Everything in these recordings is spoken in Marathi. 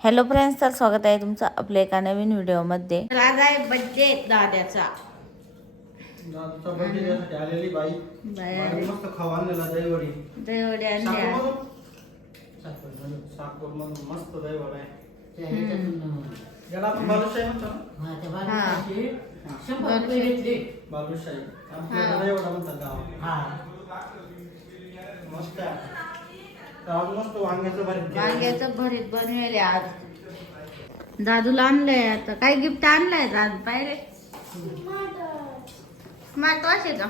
हॅलो फ्रेंड्स तर स्वागत आहे तुमचं आपल्या एका नवीन व्हिडिओमध्ये. आज आहे बड्डे दाद्याचा. दादूचा बर्थडे त्यासाठी आलेली बाई. बाई बाई आली. मस्त खाऊ आणलेला दहीवडी दहीवडे साखर आणल्या बनवून? साखर बनवून मस्त दहीवडा आहे. शंभर याला आपण बालुशाही म्हणतो ना? रुपये घेतले. बालुशाही. हा. आपल्याला दहीवडा म्हणतात गावात मस्त आहे. आज मस्त वांग्याचं भरीत केलं. वांग्याचं भरीत बनवेले आज. दादूला आणलंय आता. काय गिफ्ट आणलंय दादू? पाहिले स्मार्ट वॉच आहे का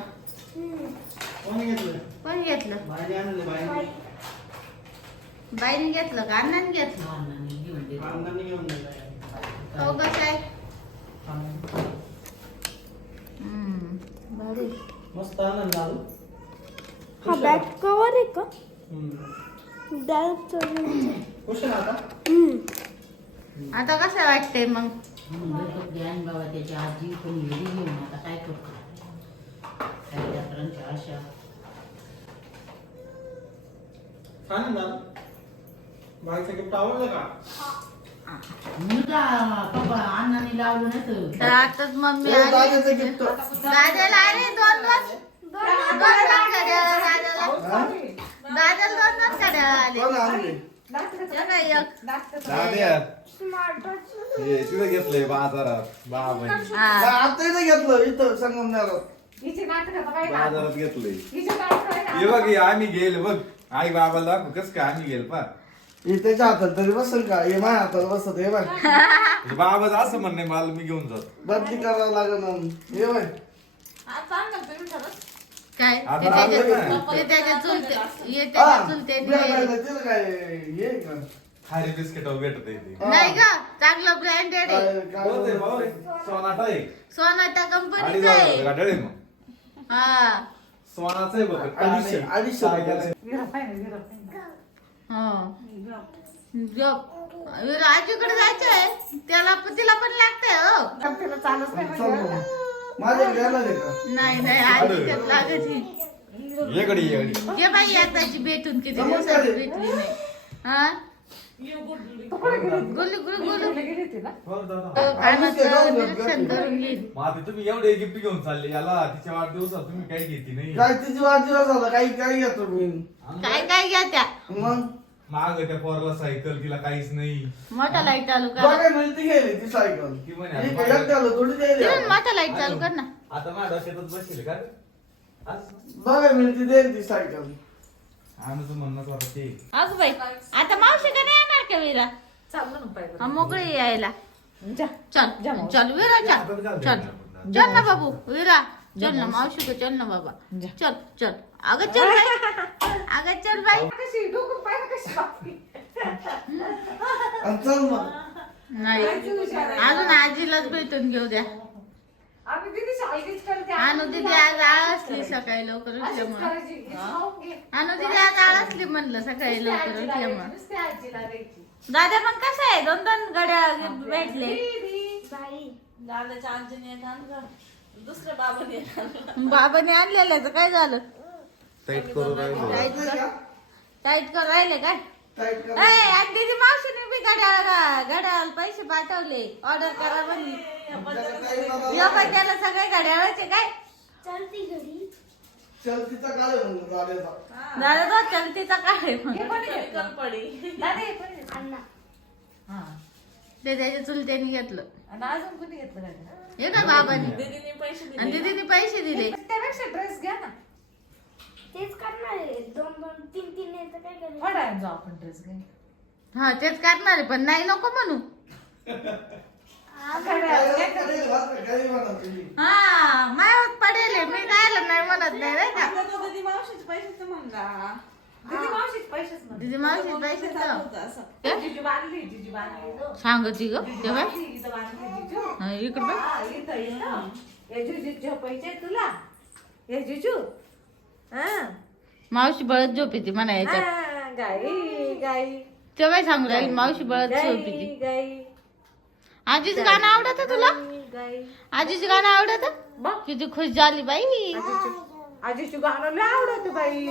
कोणी घेतलं? कोण घेतलं? बाईने आणले बाईने. बाईने घेतलं का? अण्णाने घेतलं? घेऊन हो कसं आहे हम्म, भारी. मस्त आनंद दादू? हा बॅक कवर आहे का? हम्म. आता आता कसं वाटतंय मग? म्हणलं तो ज्ञान बाबा त्याची आजी पण घेऊन आता काय करतो काय लेकरांची आशा छान आहे दादू बाईचं गिफ्ट आवडलं का मुलगा पप्पा अण्णांनी लावलं नाही तर आताच मम्मी आली. दादाचं गिफ्ट दादाला आले दोन दोन दोन दोन घड्याळ दादाला. दादाला दोन दोन घड्याळ आले. कोण आणले? हे एक. दाद्या हे तिथं घेतलंय बाजारात बाबा हा. आता इथं घेतलं इथं संगमनेरात बाजारात घेतलंय. हे बघ हे आम्ही गेल बघ. आई बाबाला कस काय आम्ही गेल पा हे त्याच्या हातात तरी बसेल का? हे माझ्या हातात बसत हे बाय बाबाच असं म्हणणे मला मी घेऊन जातो. बदली करावं लागेल ना. हे बाय काय? ते आता त्याच्या आणलं ना. ते त्याच्या चुलते हे हा, त्याच्या चुलते ब्रँड आहे, तिथं काय? हे का खारी बिस्किट भेटत नाही का चांगलं ब्रँडेड आहे. काय- काय कोणतं आहे भाऊ? रे? सोनाटा आहे. सोनाटा अडीच कंपनीचा आहे. हजार मग. हा. सोनाचं आहे बघ अडीचशे- अडीचशे रुपये. हो. जॉब. आजीकडे जायचं आहे त्याला पण तिला पण लागतंय हो. चल मग. का? नाही नाही घे बाई आताची भेटून किती चालेल. भेटली नाही. हा? हो, दादा. निरीक्षण करून मग आता तुम्ही एवढे गिफ्ट घेऊन चालले. याला तिच्या वाढदिवसात तुम्ही काही घेतली नाही. काय तिची वाढदिवस झाला? काही काही घेतो मी. काय काय घ्या त्या मग? माग त्या पोरला सायकल तिला काहीच नाही. मोठा लाइट चालू कर. मिळती गेली ती सायकल ती म्हणे काय थोडी द्यायली किरण. मोठा लाइट चालू कर ना. आता माझ्या बसेल का देईल ती सायकल आमचं म्हणणंच होतं ते. अग बाई आता मावशी का नाही येणार का विरा? हा मोकळी यायला. चल चल विरा चल. चल चल ना बाबू विरा. चल ना मावशी. का चल ना बाबा. चल चल. अगं चल बाई. अगं चल बाई आणि चल मग. नाही. अजून आजीलाच भेटून घेऊ द्या. आणू दिदी आज आळसली सकाळी लवकर उठल्यामुळे. आणू दिदी आज आळसली म्हणलं सकाळी लवकर उठल्यामुळे. दादा पण कसं आहे? दोन दोन गड्या भेटले. बाबाने आणलेलं काय झालं? टाईट करू राहिलो. टाईट राहिले. काय? तिची मावशीने बी घड्याळ घड्याळ पैसे पाठवले. ऑर्डर करा म्हणे यो पण त्याला सगळे घड्याळाचे काय? चलती घडी चल तिचा काय दादा चलतीचा काय ते त्याच्या चुलत्याने घेतलं. हे का बाबाने? आणि दीदीने पैसे दिले. तेच करणार आहे. दोन दोन तीन तीन नाही. तर काय करायचं हा तेच करणार आहे पण नाही नको म्हणू. हा मायावर पडेल आहे. मी काय नाही म्हणत नाही रे का. दीदी मावशी पैसे सांगती ग तेव्हा हा, इकडं बघ. मावशी बळत झोपी म्हणा याच्यात तेव्हा सांगू राहील मावशी बळत झोपी आजीचं गाणं आवडत तुला? आजीचं गाणं आवडत? किती खुश झाली बाई आजीची गाणं लय आवडत बाई.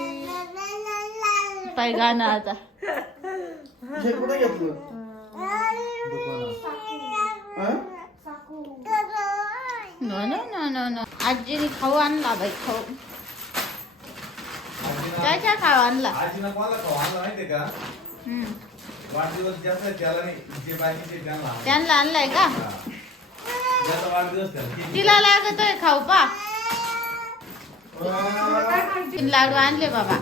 पाय गाणं आता. हे कुठे घेतलं? No no no no no. आजीने खाऊ आणला बाई खाऊ. काय काय खाऊ आणला कोणाला खाऊ आणला माहितीये का हम्म. वाढदिवस ज्याचा आहे त्याला नाही जे बाकीचे त्यांना. त्यांना आणलाय का हा. ज्याचा वाढदिवस त्याला किती? तिला लागतोय खाऊ पा तीन लाडू आणले बाबा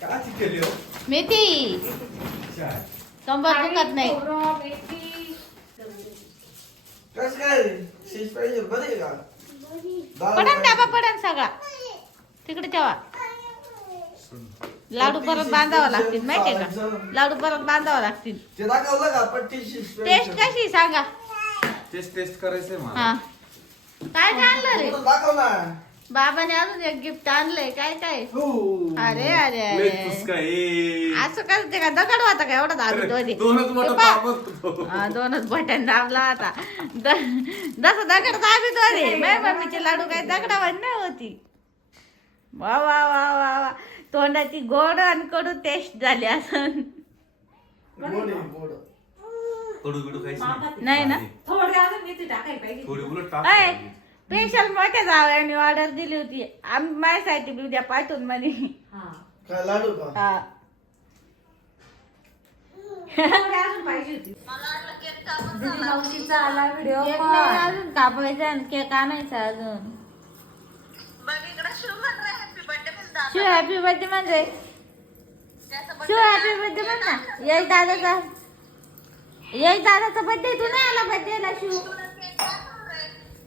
काय चिकली हो मेथी चाय. कंबर दुखत नाही खोबरं, मेथी. कसं काय शीज पाहिजे बरं आहे का दाल पडन. डाबा पडन सगळा तिकडे ठेवा लाडू परत बांधावं लागतील माहितीये का? लाडू परत बांधावं लागतील. ते दाखवलं का टेस्ट कशी सांगा. टेस्ट टेस्ट करायचंय मला. हा. काय काय आणलं रे? दाखव ना. बाबाने अजून एक गिफ्ट आणलंय काय काय? हो. अरे अरे लय अरे फुसका, ए. असं करते का दगड होता का? एवढा दाबी अरे, दोनच मोठं दाबत होतो. हा दोनच बटन दाबला होता. द- जसं दगड दाबीत होते माझ्या मम्मीचे लाडू काय दगडावर नाही होती. वा वा वा वा वा. तोंडाची गोड आणि कडू टेस्ट झाली असं गोड आहे, गोड. कडू बिडू खायची नाही. नाही ना? थोडी अजून मेथी टाकायला पाहिजे. थोडी उलट टाक. अय स्पेशल मोठ्या जावयाने ऑर्डर दिली होती. आम्ही माझ्यासाठी बी उद्या पाठवून म्हणे. हा. काय लाडू का? हा. थोडी अजून पाहिजे होती. दीदी मावशीचा आला व्हिडिओ केक नाही अजून कापायचा आणि केक आणायचा अजून. शिव हॅपी बर्थडे म्हणजे. शिव हॅपी बर्थडे म्हण ना. यश दादाचा. यश दादाचा बर्थडे तू नाही आला बर्थडेला शिव?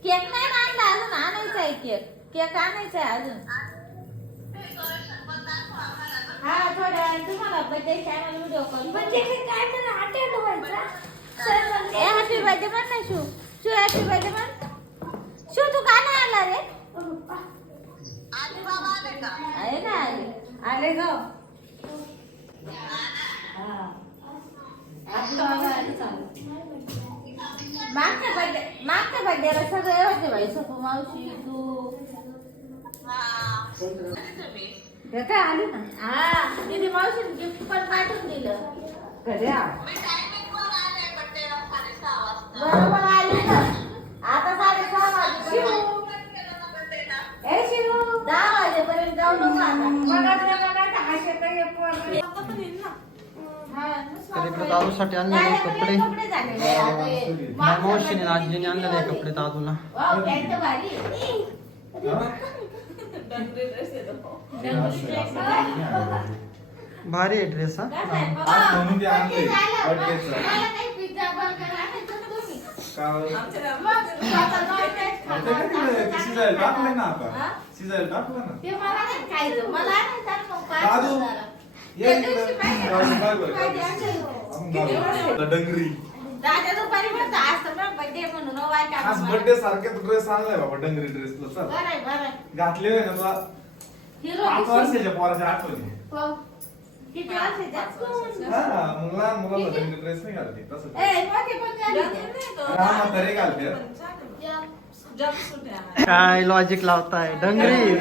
केक नाही ना आणला अजून आणायचा आहे केक केक आणायचा आहे अजून. हा थोड्या तुम्हाला बर्थडे चॅनल व्हिडिओ कॉल म्हणजे हे काय तर आठवलं व्हायचं? हॅपी बर्थडे म्हण ना शिव. शिव हॅपी बर्थडे म्हण. शिव तू का नाही आला रे? आहे ना आले आले ग मागच्या बर्थडे मागच्या बर्थडेला सगळे होते बाई सपू मावशी तू. हे. काय आली ना? हा तिने मावशीने गिफ्ट पण पाठवून दिलं. कधी आ? बरोबर आली ना आता साडेसहा वाजले ए शिवू दहा वाजेपर्यंत जाऊ नको आता. मगातल्या मगात हाशे काही पोरं. तर इकडे दादूसाठी आणलेले कपडे. हे मावशीने आजीने आणलेले कपडे दादूला. भारी. आहे ड्रेस हा. शिजायला टाकलंय ना? आता शिजायला टाकलं ना ते मला नाही खायचं मला आणायचं आणि मग पाच दादू. हजाराला. ये त्या इकडं. दिवशी पाहिजे. दादू, काय बरं, काय पाहिजे बरं. असेल. आपण घालू. डंगरी दादा दुपारी म्हणतो आज तर मग birthday म्हणून वाय का आज. बर्थडे सारखे ड्रेस आणलाय बाबा डंगरी ड्रेस चल बरं आहे, बरं. घातलेले ना तुला हिरो. वर्षाच्या पोराच्या आठवणी हो. किती वर्षाचा? हा मुला मुलाला डंगरी ड्रेस नाही घालते तसं ए, मोठे पण. हा म्हातारे घालते काय लॉजिक लावताय डंगरी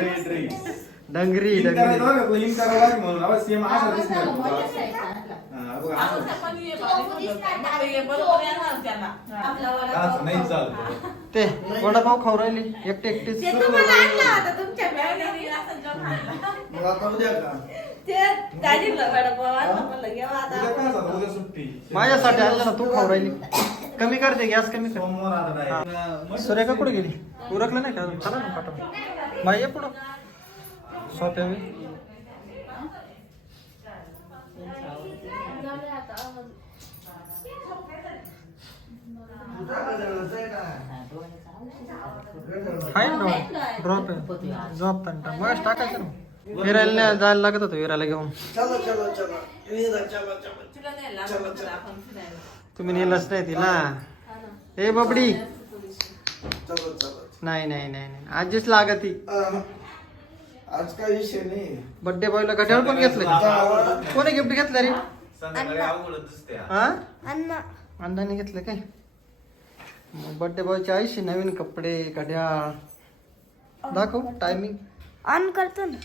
डंगरी इन डंगरी करायचं बरं का, इन करावं लागेल म्हणून सेम असा तुला. हा, बघ, असं. नाही. चालत ते वडापाव खाऊ राहिली एकटे एकटीच ते तुम्हाला आणला होता तुमच्या मेवण्याने. मग आता उद्या का ते दाजीला वडापाव आणला म्हणलं, घेऊ आता. उद्या काय झालं? उद्या सुट्टी. माझ्यासाठी आणलं ना तू खाऊ राहिली. कमी करते गॅस कमी कर. सोमवार आता direct. सुरेखा कुठे गेली? उरकलं नाही का? अजून? चला ना पाठव बाई ये पुढं. सोप्या मी आहे ना ड्रॉप आहे. जॉब टाक मग टाकायचं ना. विरायला नाही जायला लागत होतं विरायला घेऊन. चलो चलो चलो. विनीता, चलो चलो. चलो चलो. तुम्ही नेलंच नाही तिला. ए बबडी. चलो चलो नाही नाही नाही नाही. आजीच लागती. अं, आज काय विषय नाही. बर्थडे बॉयला कट्यावर पण घेतलं का कोणी गिफ्ट घेतलं रे? हा. अन्न अण्णाने घेतलं काय? मग बर्थडे बॉयची आईशी नवीन कपडे घड्याळ दाखव टायमिंग ऑन करतो ना.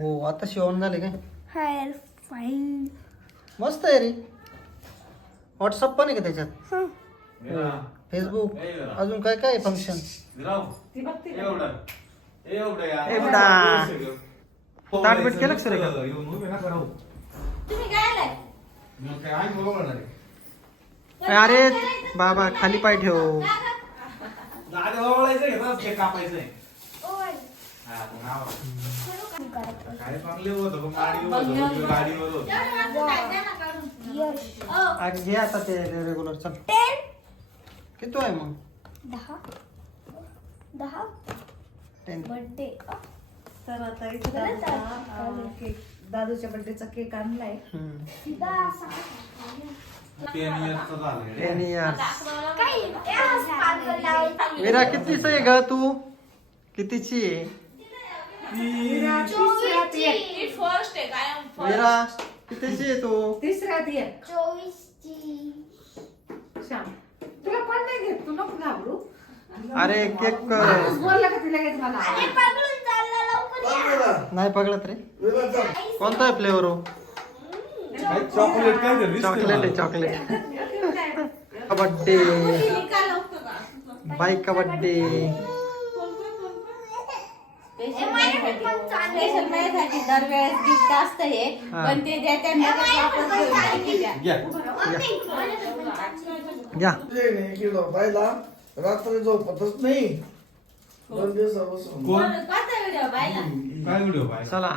हो आता शिवून झाले काय? Hi fine. मस्त आहे रे. व्हॉट्सअप पण आहे का त्याच्यात? फेसबुक. अजून काय काय फंक्शन. हो, जायचं केलं का. तुम्ही काय आलाय? आम्ही बरोबर आहे. अरे बाबा खाली पाय ठेव. दादा. हा, अरे घे आता ते रेग्युलर चल. किती आहे मग? दहा. दहा. टेन. बर्थडे तर आता इथे दादूचा, केक दादूच्या बर्थडेचा केक आणलाय. Ten years. मीरा कितीच आहे ग तू? कितीची आहे? ही आहे first. मीरा कितीची आहे तू? तिसऱ्यात ये चोवीसची श्याम तुला पण नाही घेत? तू नको घाबरू. अरे केक बोलला का तिला घेत मला अरे पकडून चालला लवकर या. नाही पकडत रे. कोणता आहे फ्लेवर हो? चॉकलेट काय दिसते चॉकलेट आहे. चॉकलेट बर्थडे ही का लावतो का? बाईक का Special माझ्यासाठी दरवेळेस गिफ्ट असतं हे. पण ते द्या त्यांना ते वापस घेऊन टाकी द्या. घ्या. घ्या. पाहिला रात्री झोपतच नाही. दोन दिवसापासून. कोण? कोणता व्हिडिओ पाहिला काय व्हिडिओ पाहिला चला.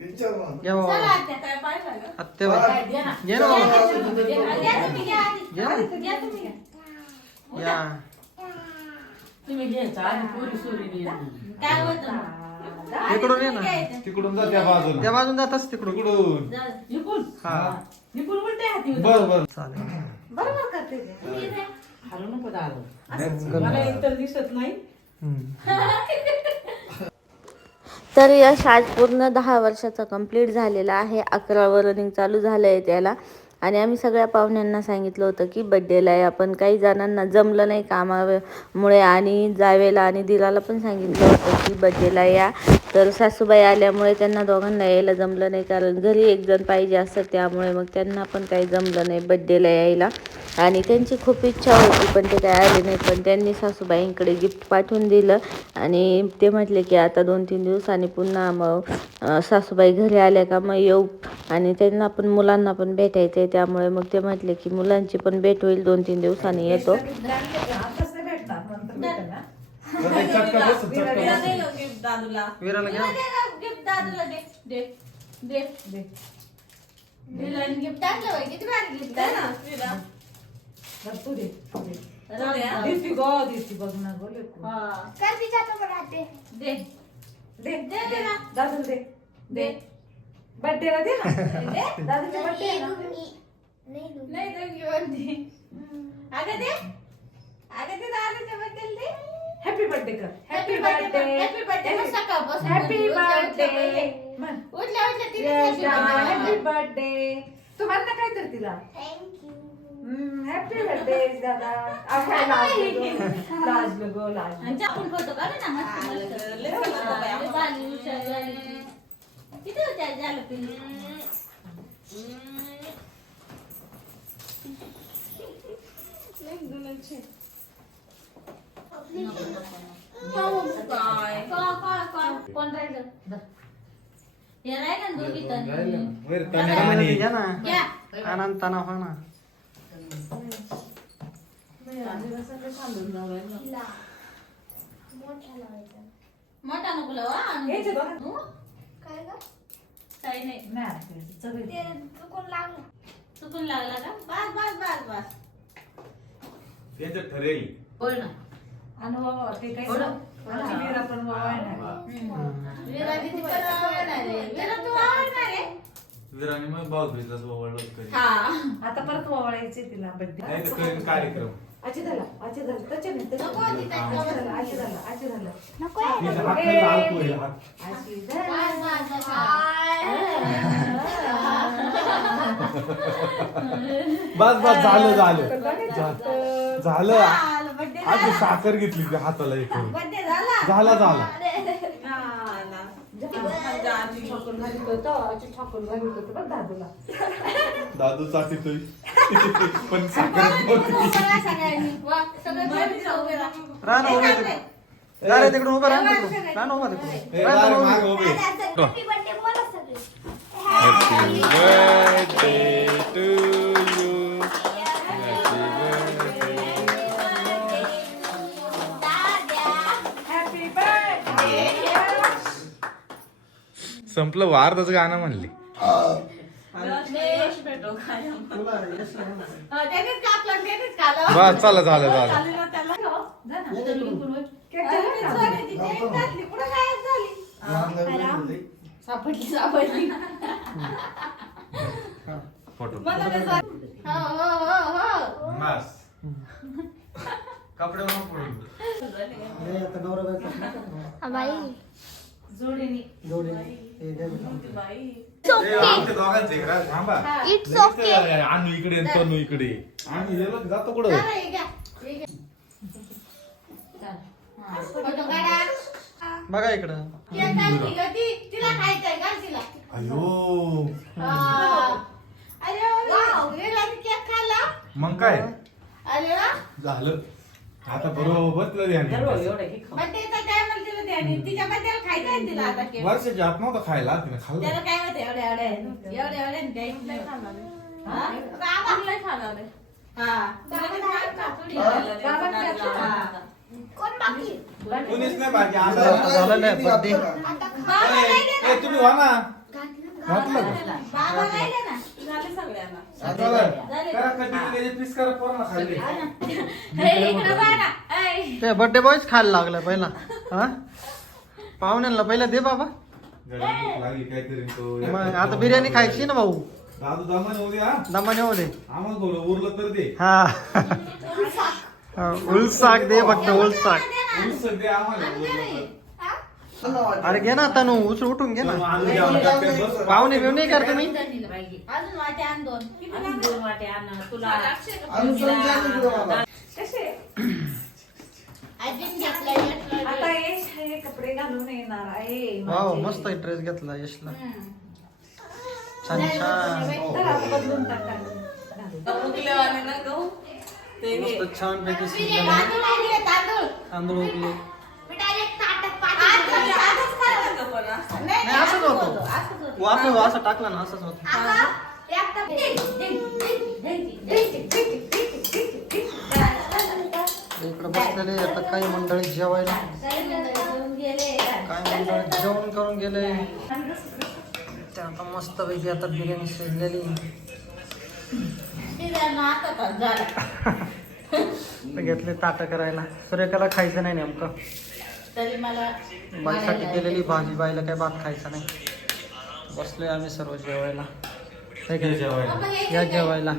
पिक्चर ना. घ्या चला बाबा आत्या, काय पाहिलं गं? आत्ते बाई. द्या ना. घे ना बाबा. द्या तुम्ही, घ्या. आधी. घ्या. द्या तुम्ही घ्या. या. तुम्ही घ्यायचा. आणि पुरी सुरी काय होतं मग? इकडून ये ना. तिकडून जा त्या बाजूला. त्या बाजून जातच तिकडून. तिकडून हा. उलटे हाती बर बर. चालेल. बरोबर करते ते. हलू नको दारू. गंगल. मला एकतर दिसत नाही. हम्म. तर यश आज पूर्ण दहा वर्षाचा कंप्लीट झालेला आहे. अकरावं रनिंग चालू झालं आहे त्याला. आणि आम्ही सगळ्या पाहुण्यांना सांगितलं होतं की बड्डेला आहे. आपण काही जणांना जमलं नाही कामामुळे आणि जावेला आणि दिराला पण सांगितलं होतं की बड्डेला या. तर सासूबाई आल्यामुळे त्यांना दोघांना यायला जमलं नाही कारण घरी एक जण पाहिजे असतं त्यामुळे मग त्यांना पण काही जमलं नाही बड्डेला यायला. आणि त्यांची खूप इच्छा होती पण ते काय आले नाही. पण त्यांनी सासूबाईंकडे गिफ्ट पाठवून दिलं आणि ते म्हटले की आता दोन तीन दिवसांनी पुन्हा मग सासूबाई घरी आल्या का मग येऊ. आणि त्यांना पण मुलांना पण भेटायचं आहे. त्यामुळे मग ते म्हटले की मुलांची पण भेट होईल दोन तीन दिवसांनी येतो दादूला. दे ना दे. ना दादूच्या बर्थडे नाही घेऊन दे. अगं दे. अगं दे दादूच्या बद्दल दे. हॅपी बर्थडे कर. हॅपी बर्थडे हॅपी बर्थडे सकाळपासून हॅपी बर्थडे उठल्या उठल्या तिने हॅपी. बर्थडे तू म्हण ना काय तर तिला. हॅपी बर्थडे दादा. आ, काय लाजलं गं लाजलं गं लाजलं आणि आपण फोटो काढू ना मस्त झाली ती. किती हुशार झालं तुम्ही काय काय काय कोण राहिलं हे राहिलं ना दोघी तर. बरं, घ्या. ना. घ्या आनंद तणाव हा ना. मोठ्या लावायचा मोठा नको लावा घ्यायचे दोघं? हं? काय ग? काही नाही. ते चुकून लागलं. चुकून लागला का? बस बस बस बस. त्याच्यात ठरेल. बोल ना. आणि वावा ते काही थोडं. आमची पण वावा आहे. मग ओवळलं कधी. हा. आता परत वावळायचे तिला नाही तर बर्थडे करेन कार्यक्रम. आजी झाला आजी झाला. त्याच्या नाही त्याच्या नको नाही. तिथे आजी झाला आजी झाला आजी झाला. नको आहे. तिचा हात नाही चालतो हात. आजी बस झाला. बस झालं झालं. झालं. आज साखर घेतली त्या हाताला एक झाला. झाला दादू चाटीतोय पण साखर बहिणीला उभे राहा. राहा ना उभे तिकडे जा रे तिकडून उभं राहा ना तिकडून. उभा तिकडून ए, राहा ना दारे, उभे. मागं उभे. हॅपी बर्थडे बोला संपलं वारदच गाणं म्हणली. हा, बस चला झालं झालं. सापडली सापडली फोटो हो हो हो हो बस कपडे? बाई जोडीनी. जोडी हे. बाई. It's okay. ते आणू इकडे आणि तनू इकडे. आम्ही गेलो की जातो कुठं? फोटो काढा. बघा इकडं. केक आणली का ती? तिला खायचंय का तिला? अयो. हा. अरे वा, गेला ती केक खाल्ला? मग काय? अरे वा. झालं. आता बरोबर ध्यान तिला ध्यानी. तिच्या तिला आता केक. वर्षाची आत नव्हता खायला तिने खाल्लं काय होतं एवढ्या एवढ्या एवढ्या एवढ्या काही नाही हा? बाबा लय खाणार आहे. हा. हा. कोण बाकी कुणीच नाही बाकी झालं आता नाही बर्थडे बाबा नाही दे ए, तुम्ही व्हा ना घातलं का? बाबा नाही. झाले सगळ्यांना. हे. ते बर्थडे बॉयच खायला लागला पहिला. हा? पाहुण्यांना पहिला दे बाबा. मग आता बिर्याणी खायची ना भाऊ? दादू दमाने उद्या हा. दमाने हो दे. आम्हाला बोल उरलं तर दे. हा. हा, उलसाक दे फक्त उलसाक. उरलं दे आम्हाला उरलं तर. अरे घे ना तनू उच उठून घे ना. पाहुणे बिवणे कर तुम्ही अजून वाटे आण दोन. अजून दोन वाटे आण. तुला कसे? अजून घेतलाय घेतलाय. आता यश हे कपडे घालून येणार आहे. वाव माझे. मस्त ड्रेस घेतला यशला. छान छान. तर आपण बदलून टाका ना छान पैकी तांदूळ तांदूळ. नाही, असंच होतं. वाफे असं टाकलं ना असंच होतं. इकडे बसलेले आता काही मंडळी जेवायला. काही मंडळी जेवण करून गेले. ते आता मस्त पैकी आता बिर्याणी शिजलेली. ते घेतले ताटं करायला. सुरेखाला खायचं नाही नेमकं. तरी मला बाईसाठी केलेली भाजी बाईला काय भात खायचा नाही. बसलोय आम्ही सर्व जेवायला. हे हे या? जेवायला.